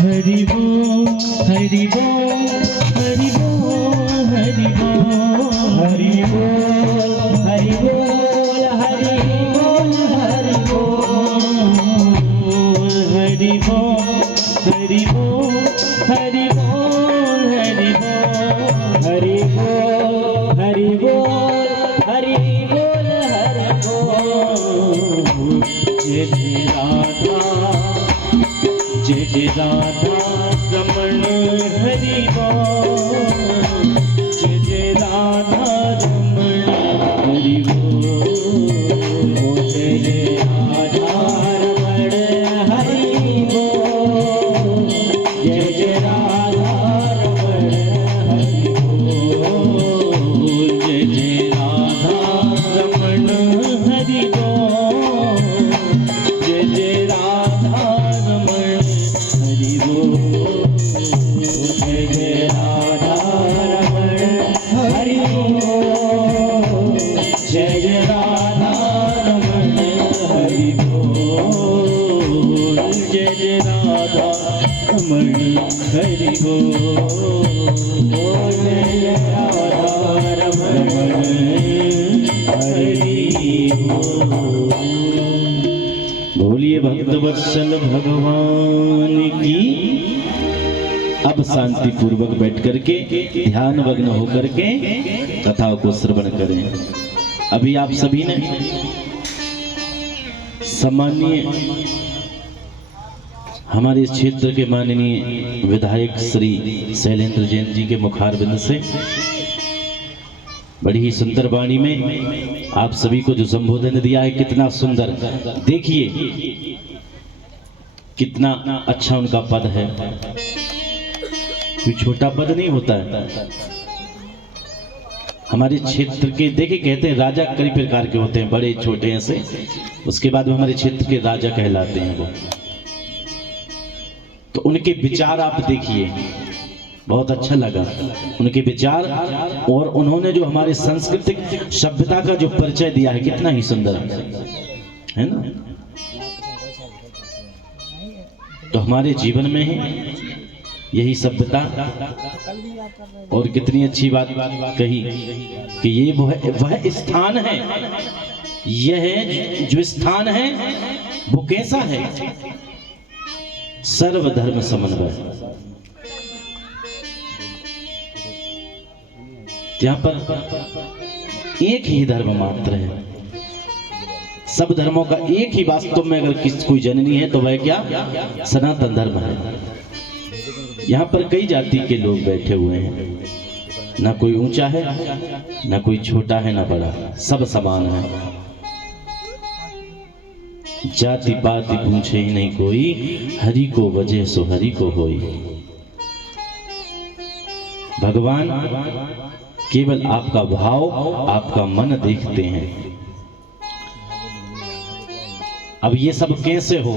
हरि बोल हरि बोल हरि बोल हरि बोल हरि बोल हरि बोल हरि बोल हरि बोल हरि बोल हरि बोल हरि बोल हरि बोल हरि बोल हरि बोल हरि बोल हरि बोल जय जय राधा जय जय राधा रमण हरि बोल जय जय राधा रमण हरि बोल जय जय राधा रमण हरि बोल जय जय राधा रमण हरि बोल जय जय राधा रमण हरि बोल जय जय राधा रमण हरि बोल जय जय राधा रमण हरि बोल जय जय राधा रमण हरि बोल जय जय राधा रमण हरि बोल जय जय राधा रमण हरि बोल। बोलिए भक्तवत्सल भगवान की। अब शांति पूर्वक बैठ करके ध्यान मग्न होकर के कथा को श्रवण करें। अभी आप सभी ने सम्माननीय हमारे इस क्षेत्र के माननीय विधायक श्री शैलेंद्र जैन जी के मुखारबिंद से बड़ी ही सुंदर वाणी में आप सभी को जो संबोधन दिया है, कितना सुंदर। देखिए कितना अच्छा उनका पद है। कोई छोटा पद नहीं होता है। हमारे क्षेत्र के देखे कहते हैं राजा कई प्रकार के होते हैं, बड़े छोटे ऐसे, उसके बाद हमारे क्षेत्र के राजा कहलाते हैं वो। तो उनके विचार आप देखिए, बहुत अच्छा लगा उनके विचार, और उन्होंने जो हमारे सांस्कृतिक सभ्यता का जो परिचय दिया है, कितना ही सुंदर है ना। तो हमारे जीवन में ही यही सभ्यता, और कितनी अच्छी बात कही कि ये वह स्थान है, यह जो स्थान है वो कैसा है, सर्वधर्म समन्वय। यहाँ पर एक ही धर्म मात्र है, सब धर्मों का एक ही वास्तव में अगर कोई जननी है तो वह क्या, सनातन धर्म है। यहाँ पर कई जाति के लोग बैठे हुए हैं, ना कोई ऊंचा है ना कोई छोटा है ना बड़ा, सब समान है। जाति पाति पूछे ही नहीं कोई, हरि को वजह सो हरि को होई। भगवान केवल आपका भाव, आपका मन देखते हैं। अब ये सब कैसे हो,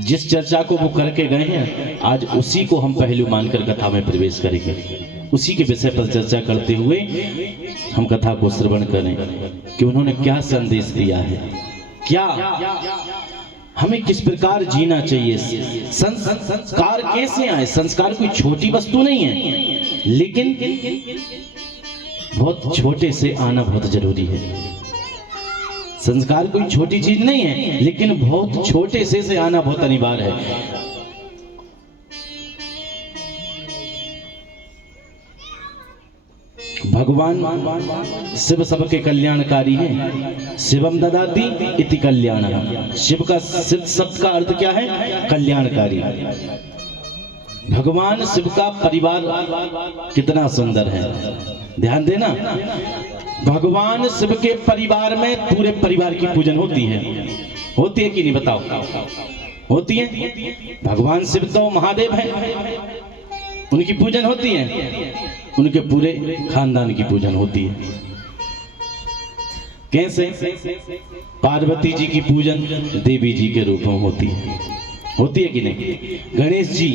जिस चर्चा को वो करके गए हैं, आज उसी को हम पहलू मानकर कथा में प्रवेश करेंगे। उसी के विषय पर चर्चा करते हुए हम कथा को श्रवण करें कि उन्होंने क्या संदेश दिया है, क्या हमें किस प्रकार जीना चाहिए, संस्कार कैसे आए। संस्कार कोई छोटी वस्तु नहीं है, लेकिन बहुत छोटे से आना बहुत जरूरी है। संस्कार कोई छोटी चीज नहीं है, लेकिन बहुत छोटे से आना बहुत अनिवार्य है। भगवान शिव सबके कल्याणकारी हैं। शिवम ददाति इति कल्याणः। शिव का शब्द का अर्थ क्या है, कल्याणकारी। भगवान शिव का परिवार कितना सुंदर है, ध्यान देना। भगवान शिव के परिवार में पूरे परिवार की पूजन होती है कि नहीं, बताओ? होती है। भगवान शिव तो महादेव है, उनकी पूजन होती है, उनके पूरे खानदान की पूजन होती है। कैसे? पार्वती जी की पूजन देवी जी के रूप में होती है कि नहीं? गणेश जी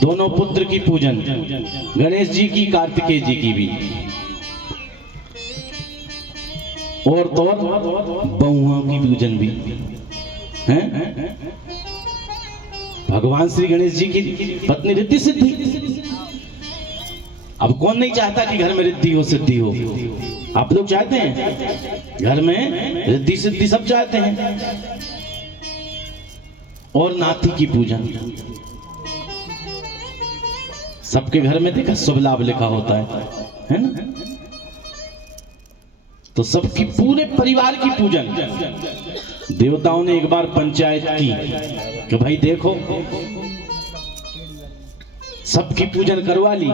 दोनों पुत्र की पूजन, गणेश जी की, कार्तिकेय जी की भी, और तो बहुओं की पूजन भी। हैं? भगवान श्री गणेश जी की पत्नी रिद्धि सिद्धि। अब कौन नहीं चाहता कि घर में रिद्धि हो सिद्धि हो? आप लोग चाहते हैं घर में रिद्धि सिद्धि, सब चाहते हैं। और नाती की पूजन, सबके घर में देखा शुभ लाभ लिखा होता है ना? तो सबकी पूरे परिवार की पूजन। देवताओं ने एक बार पंचायत की कि भाई देखो, सबकी पूजन करवा ली,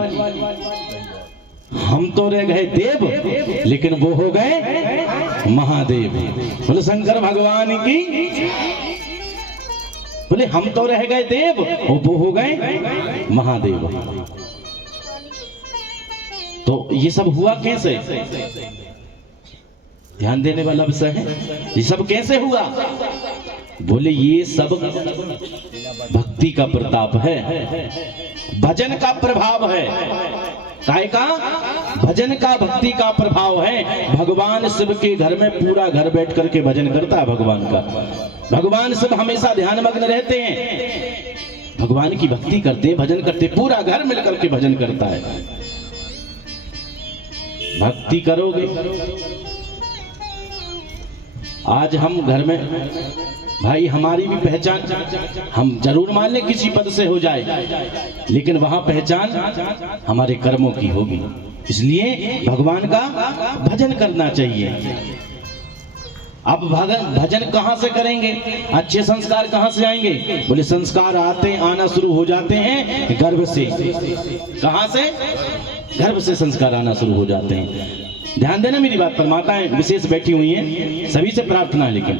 हम तो रह गए देव, लेकिन वो हो गए महादेव। बोले शंकर भगवान की। बोले हम तो रह गए देव और वो हो गए महादेव। तो ये सब हुआ कैसे? ध्यान देने वाला विषय है। ये सब कैसे हुआ? बोले ये सब भक्ति का प्रताप है, भजन का प्रभाव है। काय का? भजन का, भक्ति का प्रभाव है। भगवान शिव के घर में पूरा घर बैठ करके भजन करता है भगवान का। भगवान शिव हमेशा ध्यान मग्न रहते हैं, भगवान की भक्ति करते, भजन करते, पूरा घर मिलकर के भजन करता है। भक्ति करोगे। आज हम घर में भाई, हमारी भी पहचान हम जरूर मान लें किसी पद से हो जाए, लेकिन वहां पहचान हमारे कर्मों की होगी। इसलिए भगवान का भजन करना चाहिए। अब भजन कहां से करेंगे? अच्छे संस्कार कहां से आएंगे? बोले संस्कार आना शुरू हो जाते हैं गर्भ से। कहां से? गर्भ से संस्कार आना शुरू हो जाते हैं। ध्यान देना मेरी बात पर, माताएं विशेष बैठी हुई हैं, सभी से प्रार्थना है। लेकिन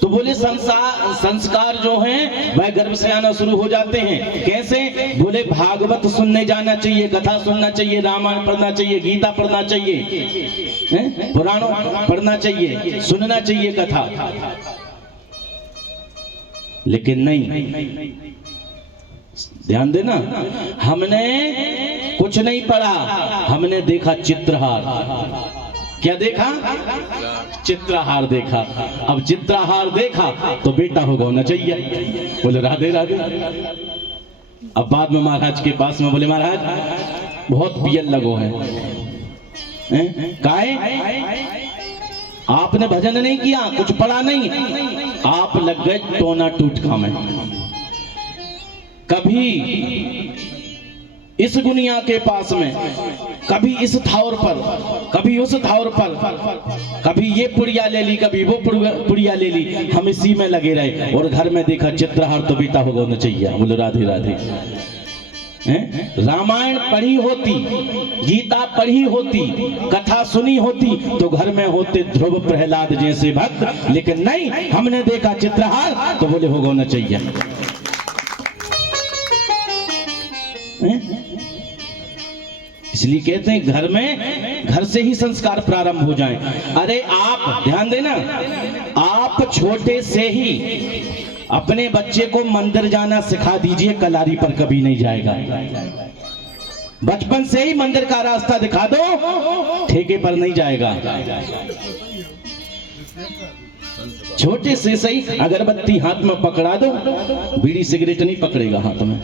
तो बोले संस्कार जो हैं वह गर्भ से आना शुरू हो जाते हैं। कैसे? बोले भागवत सुनने जाना चाहिए, कथा सुनना चाहिए, रामायण पढ़ना चाहिए, गीता पढ़ना चाहिए, पुराणों पढ़ना चाहिए, सुनना चाहिए कथा। लेकिन नहीं, ध्यान देना, हमने कुछ नहीं पढ़ा, हमने देखा चित्रहार। क्या देखा? चित्रहार देखा। अब चित्रहार देखा तो बेटा होगा होना चाहिए। बोले राधे राधे। अब बाद में महाराज के पास में बोले महाराज बहुत पियल लगो है, काहे? आपने भजन नहीं किया, कुछ पढ़ा नहीं, आप लग गए टोना टूटका में। कभी इस गुनिया के पास में, कभी इस थावर पर, कभी उस थावर पर, कभी ये पुड़िया ले ली, कभी वो पुड़िया ले ली, हम इसी में लगे रहे। और घर में देखा चित्रहार तो बेटा होगा होना चाहिए। बोलो राधे राधे। रामायण पढ़ी होती, गीता पढ़ी होती, कथा सुनी होती तो घर में होते ध्रुव प्रहलाद जैसे भक्त। लेकिन नहीं, हमने देखा चित्रहार तो बोले होगा होना चाहिए। इसलिए कहते हैं घर में, घर से ही संस्कार प्रारंभ हो जाएं। अरे आप ध्यान देना, आप छोटे से ही अपने बच्चे को मंदिर जाना सिखा दीजिए, कलारी पर कभी नहीं जाएगा। बचपन से ही मंदिर का रास्ता दिखा दो, ठेके पर नहीं जाएगा। छोटे से सही अगरबत्ती हाथ में पकड़ा दो, बीड़ी सिगरेट नहीं पकड़ेगा हाथ में।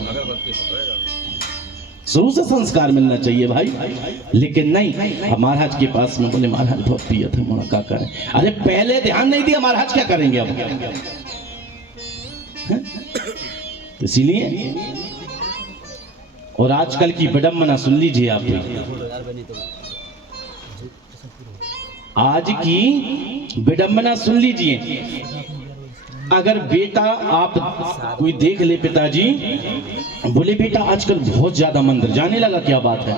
शुरू से संस्कार मिलना चाहिए भाई। लेकिन नहीं, महाराज के पास में बोले महाराज बहुत पिया था, मोड़ा क्या करें? अरे पहले ध्यान नहीं दिया, महाराज क्या करेंगे अब? इसीलिए और आजकल की विडंबना सुन लीजिए आप। आज की विडंबना सुन लीजिए। अगर बेटा आप कोई देख ले, पिताजी बोले बेटा आजकल बहुत ज्यादा मंदिर जाने लगा, क्या बात है?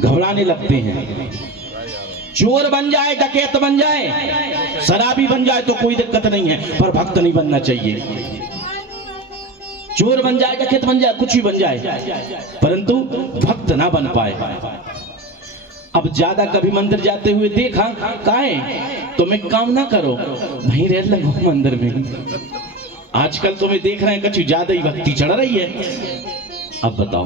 घबराने लगते हैं। चोर बन जाए, डकैत बन जाए, शराबी बन जाए तो कोई दिक्कत नहीं है, पर भक्त नहीं बनना चाहिए। चोर बन जाए, डकैत बन जाए, कुछ भी बन जाए, परंतु भक्त ना बन पाए। अब ज्यादा कभी मंदिर जाते हुए देखा, काहे? तो मैं काम ना करो, वहीं रह लगो मंदिर में। आजकल तो मैं देख रहे हैं कुछ ज्यादा ही भक्ति चढ़ रही है। अब बताओ,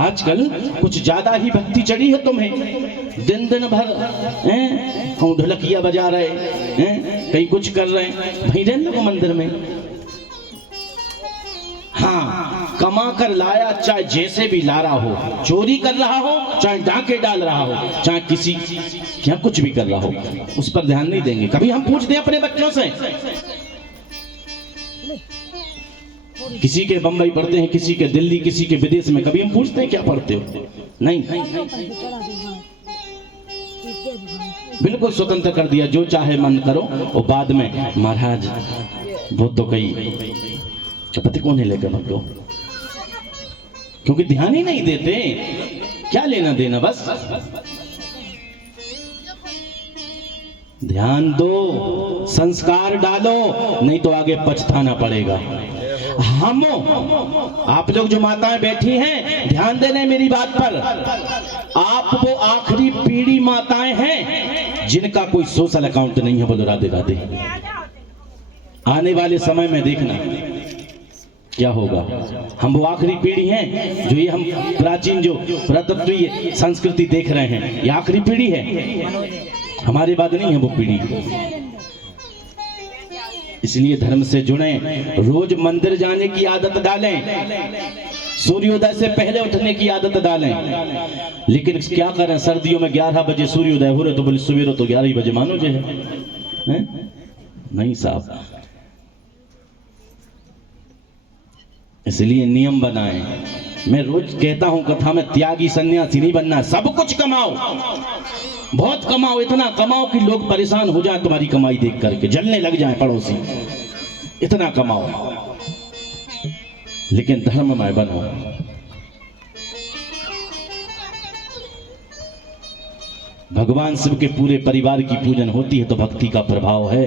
आजकल कुछ ज्यादा ही भक्ति चढ़ी है तुम्हें। दिन दिन भर हम ढोलकिया बजा रहे हैं, कहीं कुछ कर रहे हैं, भाई रहने लगो मंदिर में। हाँ, कमा कर लाया, चाहे जैसे भी ला रहा हो, चोरी कर रहा हो, चाहे डाके डाल रहा हो, चाहे किसी क्या कुछ भी कर रहा हो, उस पर ध्यान नहीं देंगे। कभी हम पूछते हैं अपने बच्चों से, किसी के बंबई पढ़ते हैं, किसी के दिल्ली, किसी के विदेश में, कभी हम पूछते हैं क्या पढ़ते हो? नहीं, बिल्कुल स्वतंत्र कर दिया, जो चाहे मन करो। और बाद में महाराज वो तो कई पति कौन है लेकर मत दो, क्योंकि ध्यान ही नहीं देते। क्या लेना देना, बस ध्यान दो, संस्कार डालो, नहीं तो आगे पछताना पड़ेगा। हम आप लोग जो माताएं बैठी हैं, ध्यान देने मेरी बात पर। आप वो आखिरी पीढ़ी माताएं हैं जिनका कोई सोशल अकाउंट नहीं है। बोलो राधे राधे। आने वाले समय में देखना क्या होगा। हम वो आखिरी पीढ़ी हैं जो ये हम प्राचीन जो पुरातत्वीय संस्कृति देख रहे हैं, ये आखिरी पीढ़ी है, हमारे बाद नहीं है वो पीढ़ी। इसलिए धर्म से जुड़े, रोज मंदिर जाने की आदत डालें, सूर्योदय से पहले उठने की आदत डालें। लेकिन क्या करें, सर्दियों में 11 बजे सूर्योदय हो रहे तो बोले सवेरे तो 11 बजे मानो जो है? नहीं साहब। इसलिए नियम बनाएं। मैं रोज कहता हूं कथा में, त्यागी सन्यासी नहीं बनना। सब कुछ कमाओ, बहुत कमाओ, इतना कमाओ कि लोग परेशान हो जाए तुम्हारी कमाई देख करके, जलने लग जाए पड़ोसी। इतना कमाओ, लेकिन धर्ममय बनो। भगवान शिव के पूरे परिवार की पूजन होती है तो भक्ति का प्रभाव है।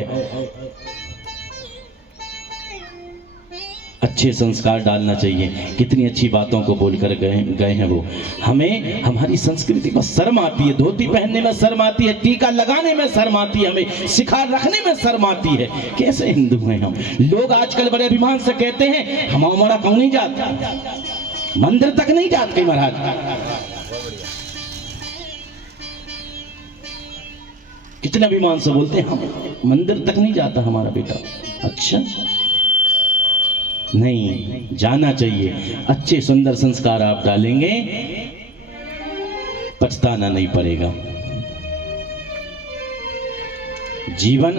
अच्छे संस्कार डालना चाहिए। कितनी अच्छी बातों को बोलकर गए हैं वो। हमें हमारी संस्कृति पर शर्म आती है, धोती पहनने में शर्म आती है, टीका लगाने में शर्म आती है, हमें शिखार रखने में शर्म आती है। कैसे हिंदू हैं हम? लोग आजकल बड़े अभिमान से कहते हैं हम हमारा क्यों नहीं जाता, मंदिर तक नहीं जाते महाराज। कितने अभिमान से बोलते हैं हम मंदिर तक नहीं जाता हमारा बेटा। अच्छा, नहीं जाना चाहिए। अच्छे सुंदर संस्कार आप डालेंगे, पछताना नहीं पड़ेगा। जीवन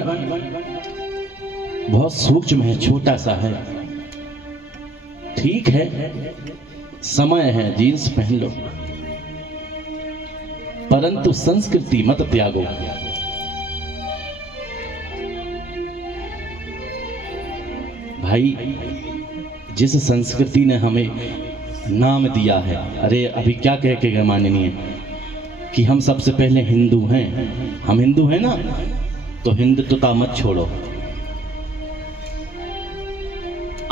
बहुत सूक्ष्म है, छोटा सा है। ठीक है, समय है, जीन्स पहन लो, परंतु संस्कृति मत त्यागो। भाई, जिस संस्कृति ने हमें नाम दिया है, अरे अभी क्या कह के गए माननीय कि हम सबसे पहले हिंदू हैं। हम हिंदू हैं ना, तो हिंदुत्वता मत छोड़ो,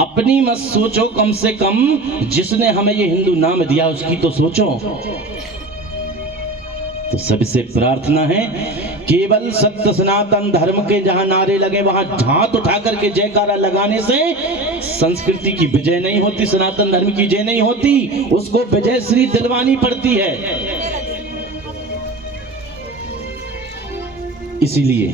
अपनी मत सोचो। कम से कम जिसने हमें ये हिंदू नाम दिया उसकी तो सोचो। तो सबसे प्रार्थना है, केवल सत्य सनातन धर्म के जहां नारे लगे वहां हाथ उठा करके जयकारा लगाने से संस्कृति की विजय नहीं होती, सनातन धर्म की विजय नहीं होती, उसको विजय श्री दिलवानी पड़ती है। इसीलिए